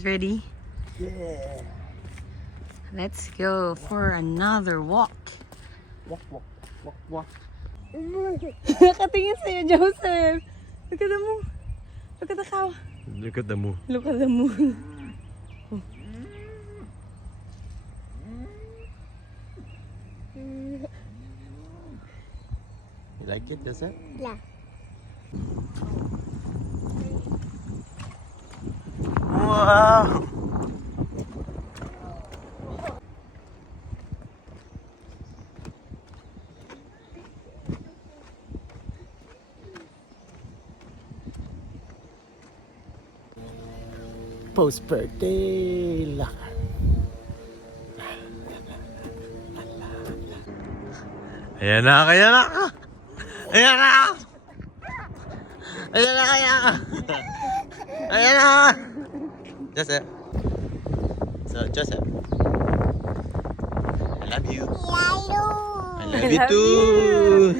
guys ready? Yeah. Let's go for another walk. Walk, walk, walk, walk. Nakatingin sa'yo, Joseph. Look at the moon. Look at the cow. Look at the moon. Look at the moon. You like it, Joseph? Yeah. Wow! Post-birthday lakad. Ayan na, kaya na! Ayan na! Ayan na, kaya na! Ayan na! Joseph. So, Joseph. I love you. I love you too.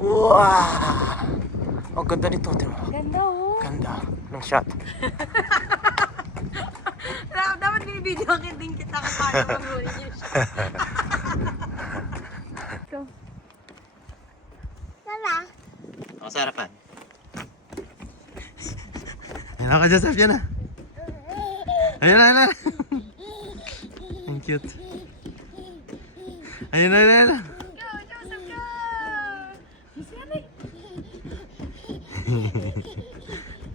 Wow! Ang ganda nito, tingnan mo. Ganda oh. Ganda ng shot. Dapat binibidyo din kita kung paano mag-huli niya siya. Go. Ako sa harapan. Ayan ako, Joseph, yan na. Ayan na, ayan na. Ang cute. Ayan na, ayan na. Go, Joseph, go! Sanay.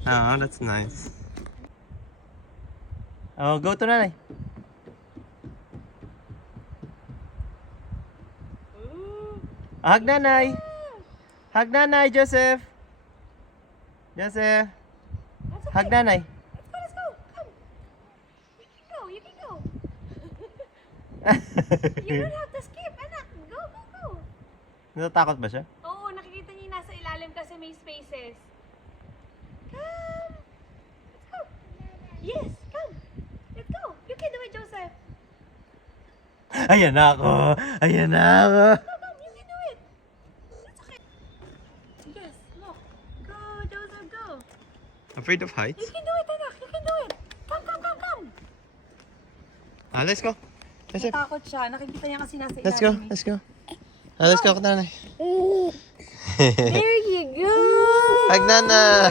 Oh, that's nice. Oh, go to nanay. Hug nanay. Hug nanay, Joseph. Joseph. Hug nanay. Let's go, come. You can go, you can go. You don't have to skip, anak. Go, go, go. Natatakot ba siya? Oo, nakikita niyo yung nasa ilalim kasi may spaces. Come. Let's go. Yes, come. Let's go. You can do it, Joseph. Ayan na ako. Ayan na ako. Go, come. You can do it. It's okay. Yes, look. Go, Joseph, go. Afraid of heights? You can do it, anak. You can do it. Come, come, come, come. Let's go. Joseph. Natakot siya. Nakikita niya kasi nasa ilalim. Let's go. Let's go. Let's go, nanay. There you go. Hug nanay.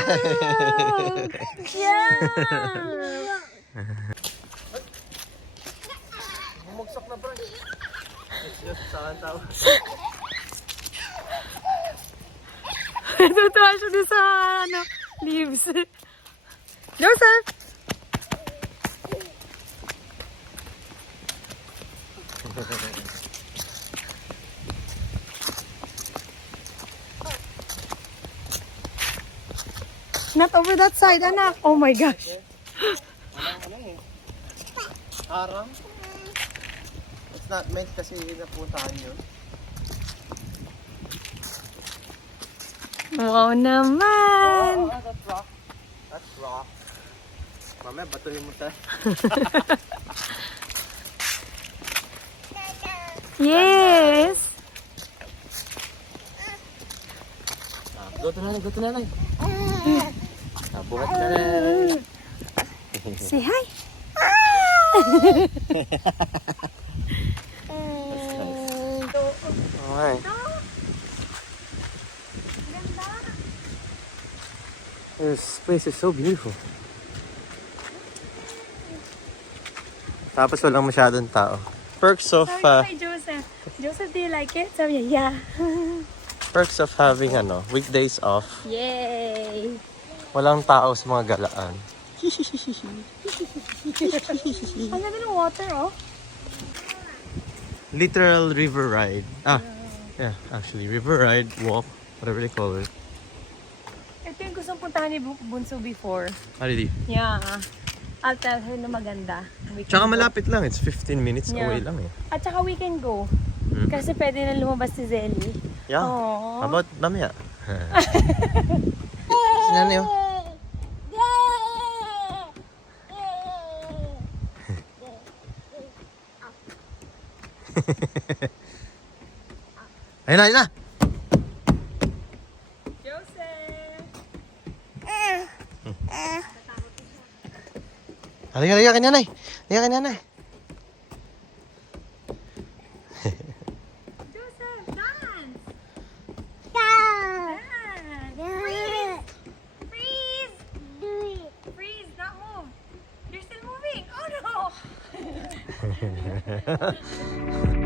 Good job. Bumagsak na, bro. Saan tao? Natutuwa siya doon sa leaves. Joseph! Not over that side, anak. Oh my gosh. Harang? It's not meant kasi napuntahan yun. Wow naman. That's rock. That's rock. Mamaya, batuhin mo tayo. Yes. Go to nanay, go to nanay. Buhat na nanay. Say hi. Okay. This place is so beautiful. Tapos walang masyadong tao. Perks of Sabi ko kay Joseph. Joseph, do you like it? Sabi niya, yeah. perks of having weekdays off. Yay! Walang tao sa mga galaan. Ang ganda ng water, oh. Literal river ride. Yeah, actually river ride, walk, whatever they call it. Ito yung gustong puntahan ni Bunso before. Already. Yeah. I'll tell her na maganda. We can Tsaka go. malapit lang, it's 15 minutes Yeah. away lang eh. At saka we can go. Hmm. Kasi pwede na lumabas si Zelly. Yeah. Aww. How about mamaya? Sinanay oh. Ayun na, ayun na! Halika kay nanay. Halika kay nanay. Joseph, dance! Dance! Freeze! Freeze! Freeze, not move. You're still moving. Oh no!